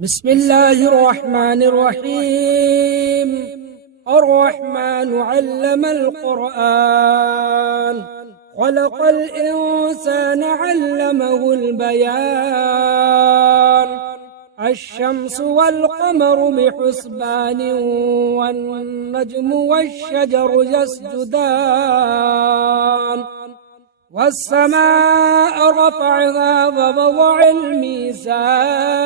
بسم الله الرحمن الرحيم. الرحمن علم القرآن، خلق الإنسان علمه البيان. الشمس والقمر بحسبان، والنجم والشجر يسجدان. والسماء رفعها ووضع الميزان،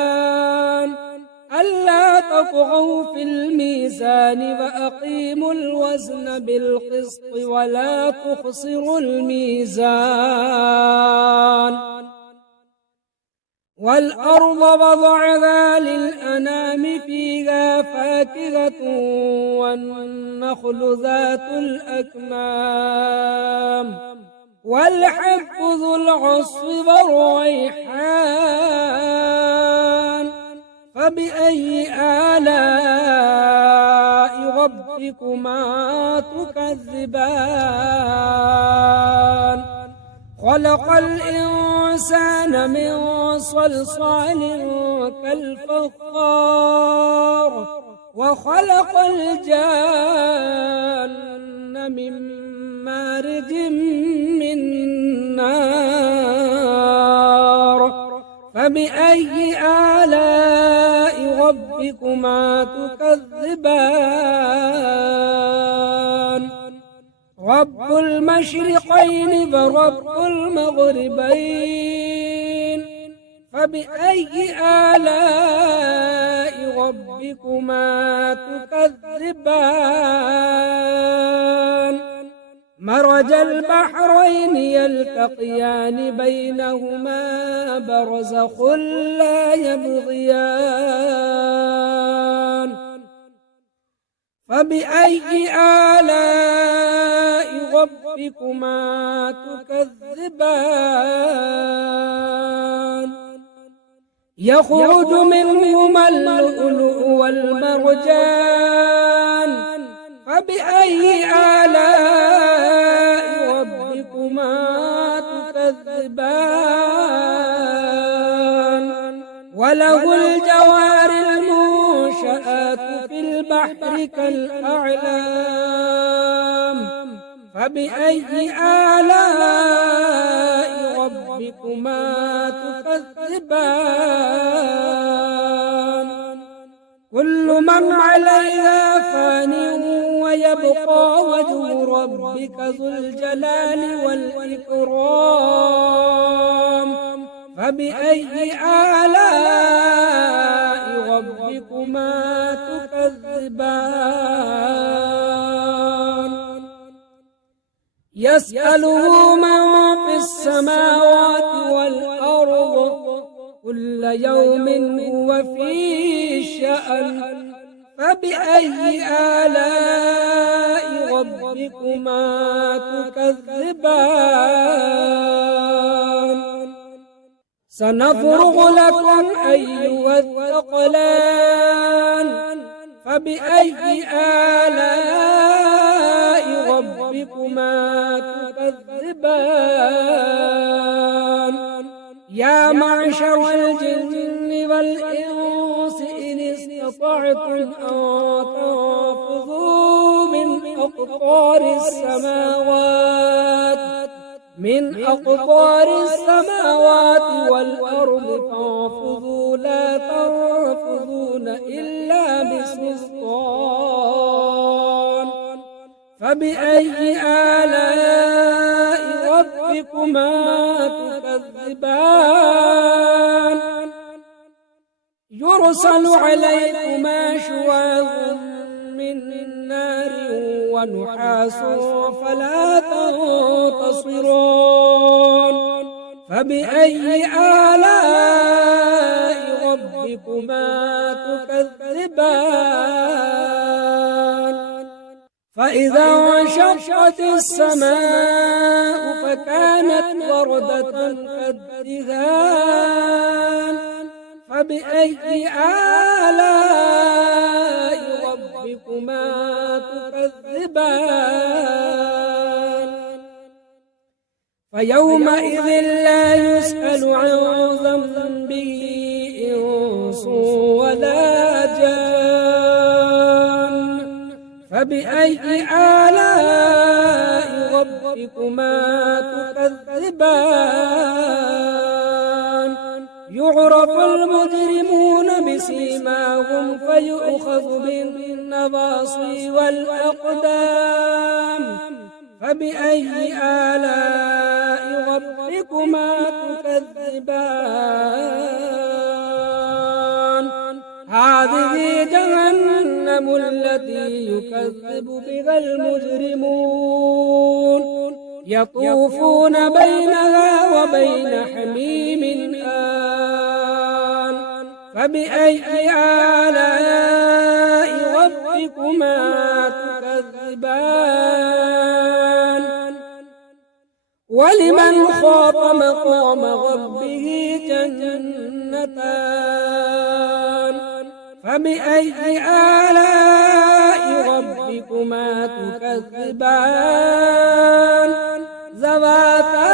ألا تطغوا في الميزان وأقيموا الوزن بالقسط ولا تخسروا الميزان. والأرض وضعها للأنام، فيها فاكهة والنخل ذات الأكمام، والحب ذو العصف والريحان. فبأي آلاء ربكما تكذبان؟ خلق الإنسان من صلصال كالفخار، وخلق الجان من مارج من نار. فبأي آلاء ربكما تكذبان؟ رب المشرقين ورب المغربين، فبأي آلاء ربكما تكذبان؟ مرج البحرين يلتقيان، بينهما برزخ لا يبغيان. فبأي آلاء ربكما تكذبان؟ يخرج منهما اللؤلؤ والمرجان، فبأي آلاء ربكما تكذبان؟ وله الجوار المنشآت في البحر كالأعلام، فبأي آلاء ربكما تكذبان؟ كل من عليها فان، ويبقى وجه ربك ذو الجلال والإكرام. فبأي آلاء ربكما تكذبان؟ يسأله من في السماوات والأرض، كل يوم هو في شأن. فبأي آلاء ربكما تكذبان؟ سنفرغ لكم أيها الثقلان، فبأي آلاء ربكما تكذبان؟ يا معشر الجن والإنس إن استطعتم أن تنفذوا من أقطار السماوات والأرض، فانفذوا لا تنفذون إلا بسلطان. فبأي آلاء ربكما تكذبان؟ يرسل عليكما شواظ من نار ونحاس فلا تنتصران. فبأي آلاء ربكما تكذبان؟ فإذا انشقت السماء فكانت وردة كالدهان. فبأي آلاء ربكما تكذبان؟ فيومئذ لا يسأل عن ذنبه إنس فبأي آلاء ربكما تكذبان يعرف المجرمون بسيماهم فيؤخذ بالنواصي والأقدام فبأي آلاء ربكما تكذبان هذه جهنم التي يكذب بها المجرمون يطوفون بينها وبين حميم آن فبأي آلاء ربكما تكذبان ولمن خاف مقام ربه جنتان فبأي آلاء ربكما تكذبان ذواتا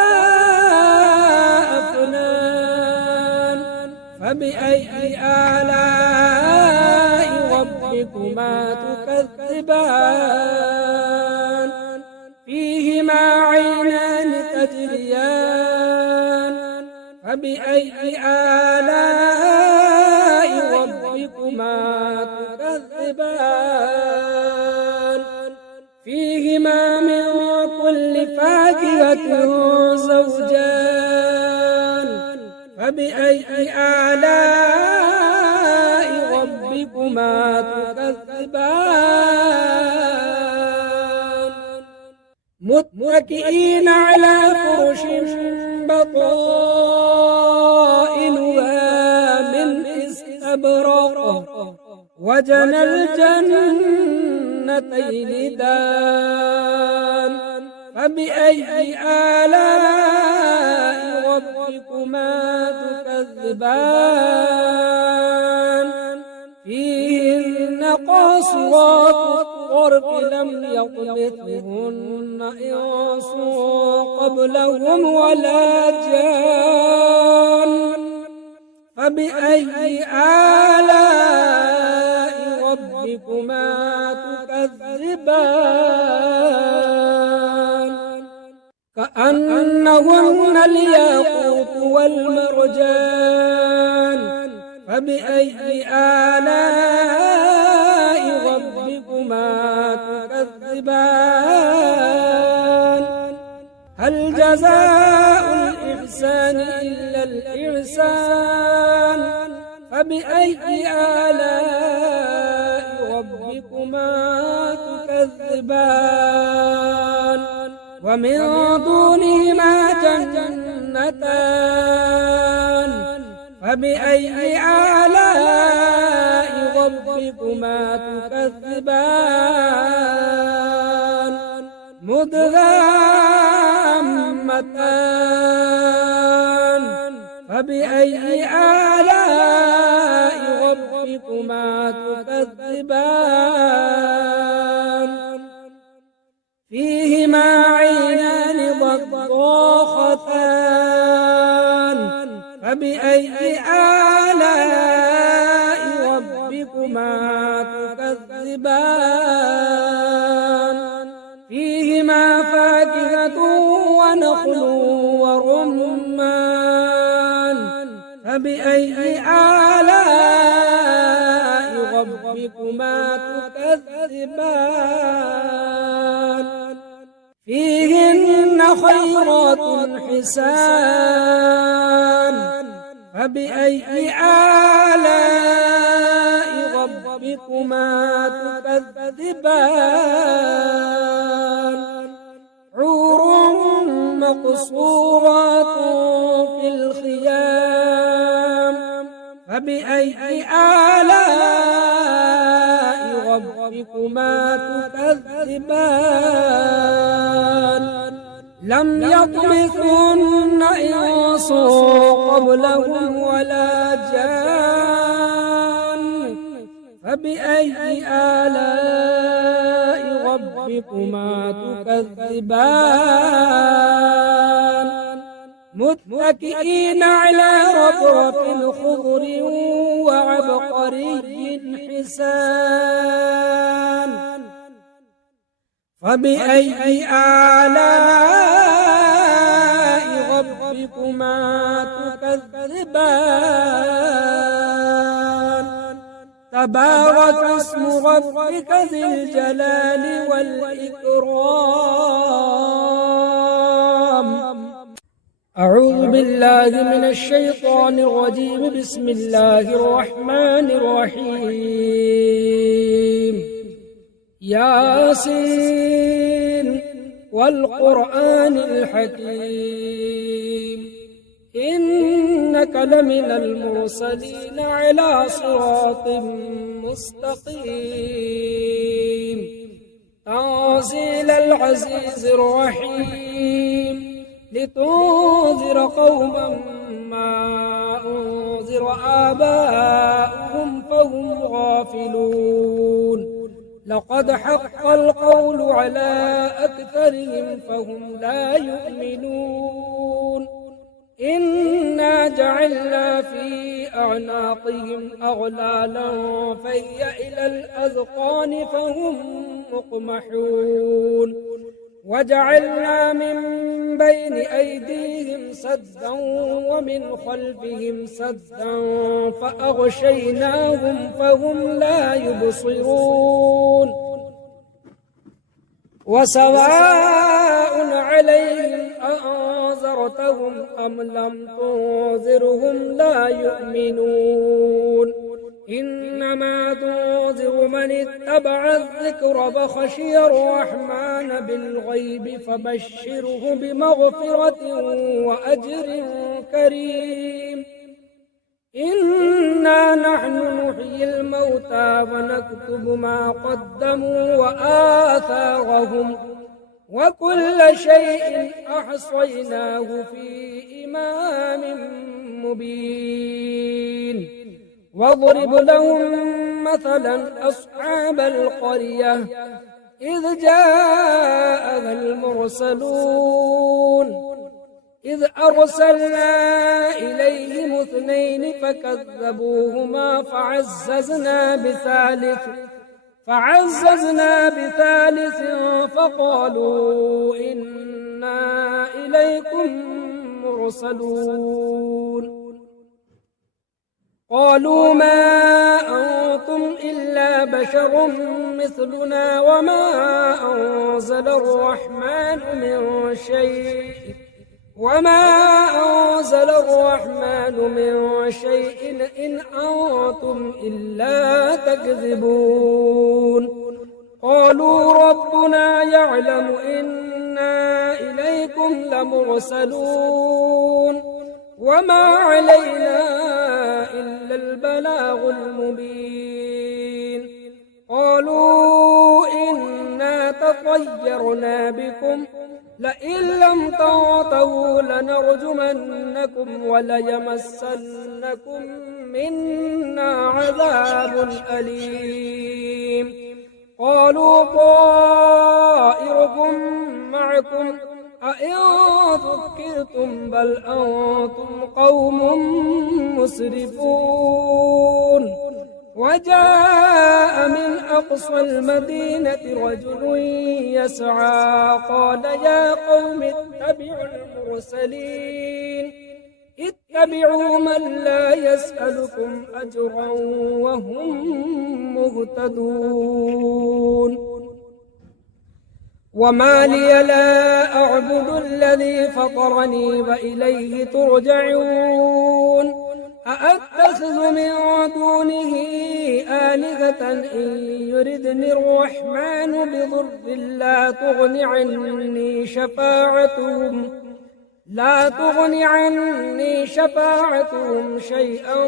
أفنان فبأي آلاء ربكما تكذبان فيهما عينان تجريان فبأي آلاء ربكما تكذبان فيهما من كل فاكهة زوجان فبأي آلاء ربكما تكذبان متكئين على فرش بطائنها من استبرق وجنى الجنتين دان فبأي آلاء ربكما تكذبان فيهن قاصرات الطرف لم يطمثهن إنس قبلهم ولا جان فبأي آلاء ربكما تكذبان كأنهن الياقوت والمرجان فبأي آلاء ربكما تكذبان هل جزاء الإحسان إلا الإحسان فبأي آلاء ربكما تكذبان ومن دونهما جنتان فبأي آلاء ربكما تكذبان مدهامتان فبأي آلاء ربكما تكذبان فيهما عينان ضاختان فبأي آلاء ربكما تكذبان فيهما فاكهة ونخل ورمان فبأي آلاء ربكما تكذبان فيهن خيرات حسان فبأي آلاء ربكما تكذبان حور مقصورات في الخيام فبأي آلاء ربكما تكذبان لم يطمثهن إنس قبلهم ولا جان فبأي آلاء ربكما تكذبان متكئين على رفرف خضر وعبقري حسان فبأي آلاء ربكما تكذبان تبارك اسم ربك ذي الجلال والإكرام أعوذ بالله من الشيطان الرجيم بسم الله الرحمن الرحيم ياسين والقرآن الحكيم إنك لمن المرسلين على صراط مستقيم تنزيل العزيز الرحيم لتنذر قوما ما أنذر آباؤهم فهم غافلون لقد حق القول على أكثرهم فهم لا يؤمنون إنا جعلنا في أعناقهم أغلالا فهي إلى الأذقان فهم مقمحون وجعلنا من بين أيديهم سدا ومن خلفهم سدا فأغشيناهم فهم لا يبصرون وسواء عليهم أأنذرتهم أم لم تنذرهم لا يؤمنون إنما تنذر من اتبع الذكر فخشي الرحمن بالغيب فبشره بمغفرة وأجر كريم إنا نحن نحيي الموتى ونكتب ما قدموا وآثارهم وكل شيء أحصيناه في إمام مبين واضرب لهم مثلا أصحاب القرية إذ جاءها المرسلون إذ أرسلنا إليهم اثنين فكذبوهما فعززنا بثالث فقالوا إنا إليكم مرسلون قالوا ما أنتم إلا بشر مثلنا وما أنزل الرحمن من شيء إن أنتم إلا تكذبون قالوا ربنا يعلم إنا إليكم لمرسلون وما علينا إلا البلاغ المبين قالوا إنا تطيرنا بكم لئن لم تنتهوا لنرجمنكم وليمسنكم منا عذاب أليم قالوا طائركم معكم أئن ذكرتم بل أنتم قوم مسرفون وجاء من أقصى المدينة رجل يسعى قال يا قوم اتبعوا المرسلين اتبعوا من لا يسألكم أجرا وهم مهتدون وما لي لا أعبد الذي فطرني وإليه ترجعون أأتخذ من دونه آلهة إن يردني الرحمن بضر لا تغن عني شفاعتهم شيئا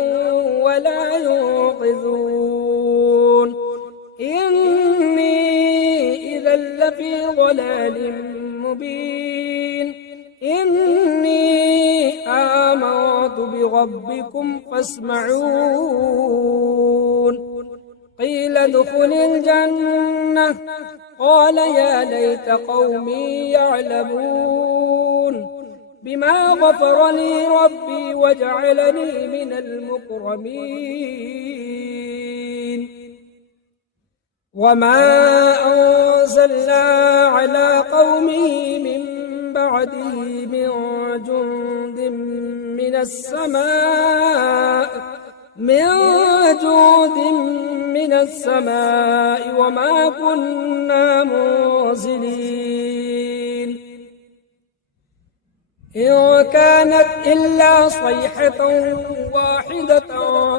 ولا ينقذون إني إذا لفي ضلال مبين إني آمنت بربكم فاسمعون قيل ادخل الجنة قال يا ليت قومي يعلمون بما غفر لي ربي وجعلني من المكرمين وما أرسلنا على قومه من بعده من جند من السماء وما كنا منزلين إن كانت إلا صيحة واحدة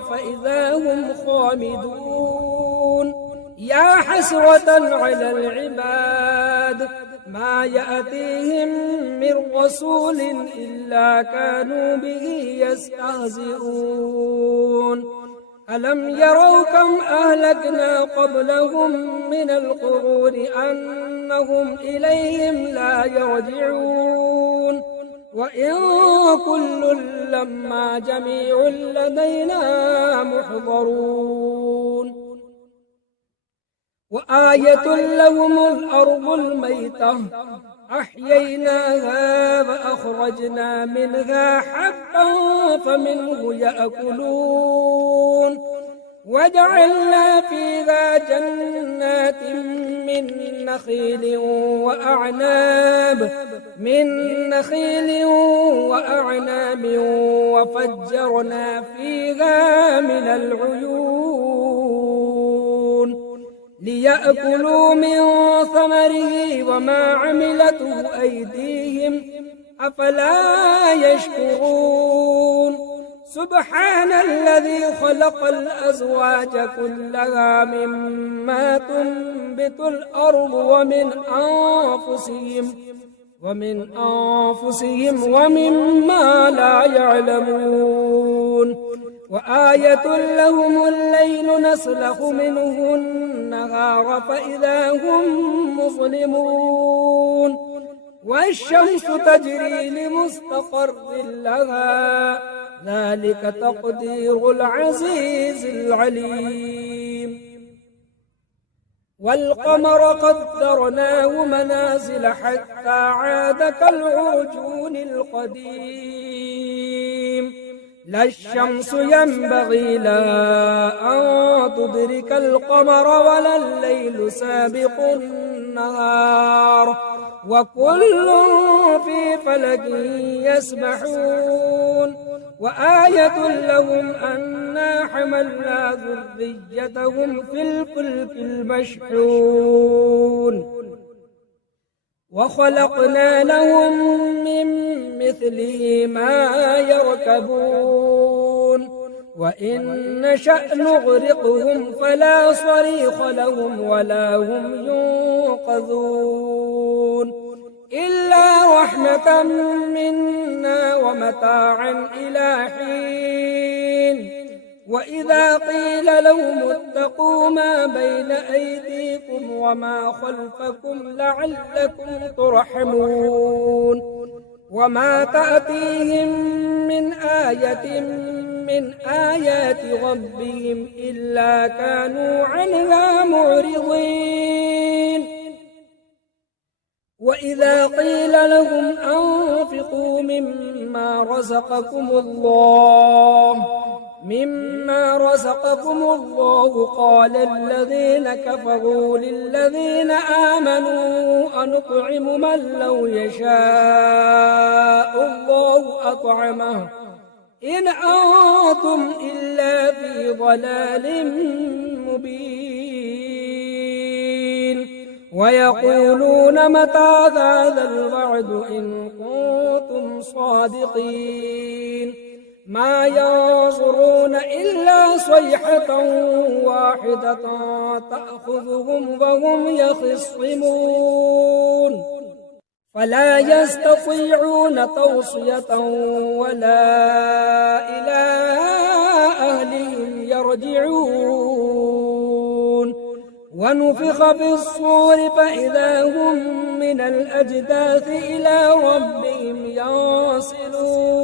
فإذا هم خامدون يا حسرة على العباد ما يأتيهم من رسول إلا كانوا به يستهزئون ألم يروا كم أهلكنا قبلهم من القرون أنهم إليهم لا يرجعون وإن كل لما جميع لدينا محضرون وآية لهم الأرض الميتة أحييناها فأخرجنا منها حبا فمنه يأكلون وجعلنا فيها جنات من نخيل وأعناب وفجرنا فيها من العيون ليأكلوا من ثمره وما عملته أيديهم أفلا يشكرون سبحان الذي خلق الأزواج كلها مما تنبت الأرض ومن أنفسهم ومما لا يعلمون وآية لهم الليل نسلخ منه النهار فإذا هم مظلمون والشمس تجري لمستقر لها ذلك تقدير العزيز العليم والقمر قدرناه منازل حتى عاد كالعرجون القديم لا الشمس ينبغي لها أن تدرك القمر ولا الليل سابق النهار وكل في فلك يسبحون وآية لهم أنا حملنا ذريتهم في الفلك المشحون وخلقنا لهم من مثله ما يركبون وإن نشأ نغرقهم فلا صريخ لهم ولا هم ينقذون إلا رحمة منا ومتاعا إلى حين وإذا قيل لهم اتقوا ما بين أيديكم وما خلفكم لعلكم ترحمون وما تأتيهم من آية من آيات ربهم إلا كانوا عنها معرضين وإذا قيل لهم أنفقوا مما رزقكم الله قال الذين كفروا للذين آمنوا أنطعم من لو يشاء الله أطعمه إن أنتم إلا في ضلال مبين ويقولون متى هذا الوعد إن كنتم صادقين ما ينظرون إلا صيحة واحدة تأخذهم وهم يخصمون فلا يستطيعون توصية ولا إلى أهلهم يرجعون ونفخ في الصور فإذا هم من الأجداث إلى ربهم ينسلون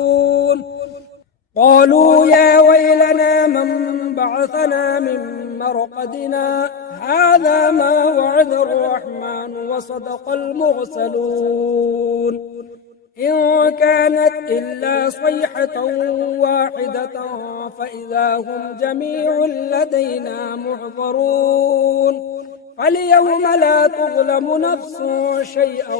قالوا يا ويلنا من بعثنا من مرقدنا هذا ما وعد الرحمن وصدق المرسلون إن كانت إلا صيحة واحدة فإذا هم جميع لدينا محضرون فاليوم لا تظلم نفس شيئا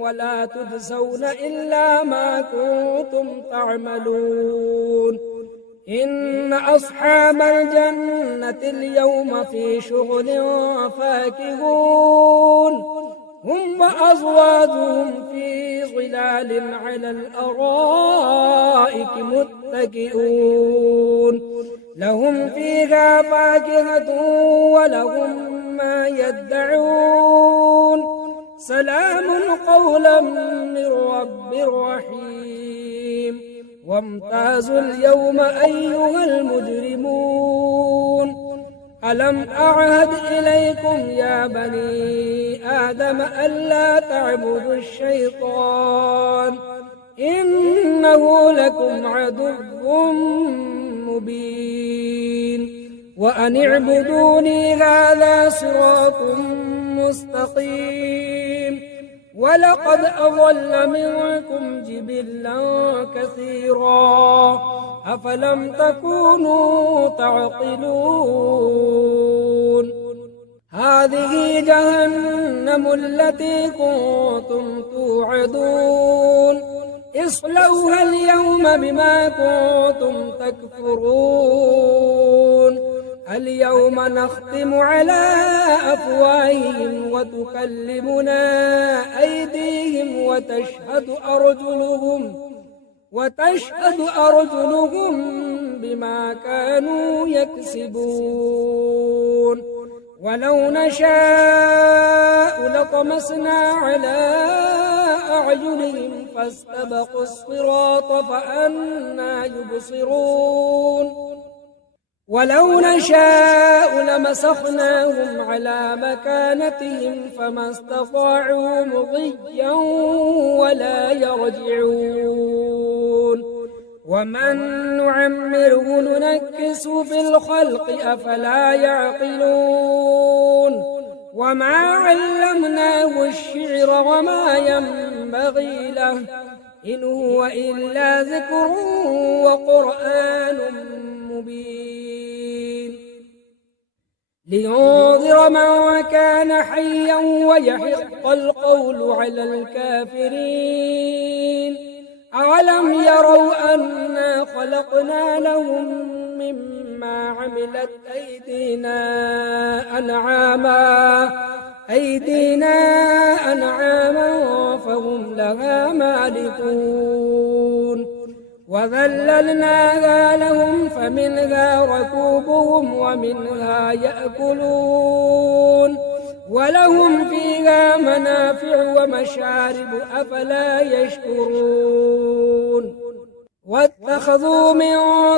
ولا تجزون إلا ما كنتم تعملون إن أصحاب الجنة اليوم في شغل فاكهون هم وأزواجهم في ظلال على الأرائك متكئون لهم فيها فاكهة ولهم ما يدعون سلام قولا من رب رحيم وامتازوا اليوم أيها المجرمون ألم أعهد إليكم يا بني آدم ألا تعبدوا الشيطان إنه لكم عدو مبين وأن اعبدوني هذا صراط مستقيم ولقد أضل منكم جبلا كثيرا أفلم تكونوا تعقلون هذه جهنم التي كنتم توعدون اصلوها اليوم بما كنتم تكفرون اليوم نختم على أفواههم وتكلمنا أيديهم وتشهد أرجلهم بما كانوا يكسبون ولو نشاء لطمسنا على أعينهم فاستبقوا الصراط فأنى يبصرون ولو نشاء لمسخناهم على مكانتهم فما استطاعوا مضيا ولا يرجعون ومن نعمره ننكس في الخلق أفلا يعقلون وما علمناه الشعر وما ينبغي له إن هو إلا ذكر وقرآن مبين لينذر من كان حيا ويحق القول على الكافرين أولم يروا أنا خلقنا لهم مما عملت أيدينا أنعاما فهم لها مالكون وذللناها لهم فمنها ركوبهم ومنها يأكلون ولهم فيها منافع ومشارب أفلا يشكرون واتخذوا من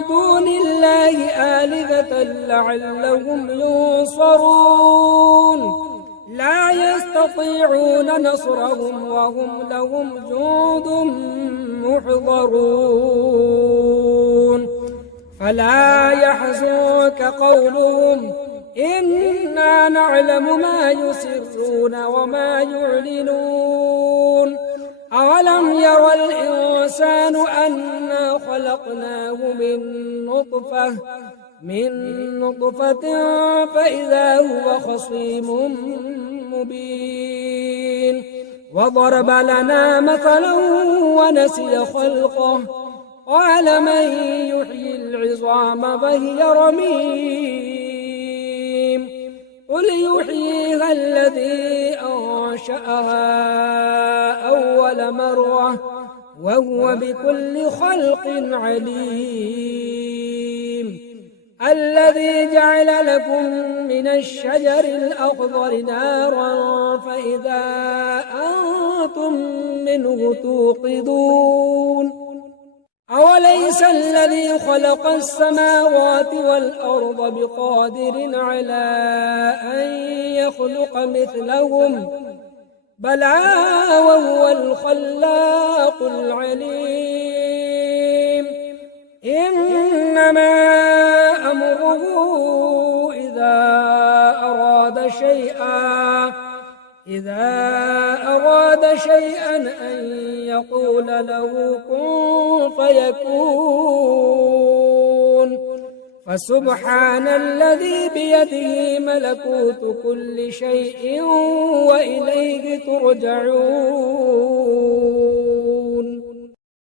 دون الله آلهة لعلهم ينصرون لا يستطيعون نصرهم وهم لهم جند محضرون فلا يحزنك قولهم إنا نعلم ما يسرون وما يعلنون أولم ير الإنسان أنا خلقناه من نطفة فإذا هو خصيم مبين وضرب لنا مثلا ونسي خلقه قال من يحيي العظام فهي رميم قل يحييها الذي أنشأها أول مرة وهو بكل خلق عليم الذي جعل لكم من الشجر الأخضر نارا فإذا أنتم منه توقدون أوليس الذي خلق السماوات والأرض بقادر على أن يخلق مثلهم بلى وهو الخلاق العليم إنما أمره إذا أراد شيئا أن يقول له كن فيكون فسبحان الذي بيده ملكوت كل شيء وإليه ترجعون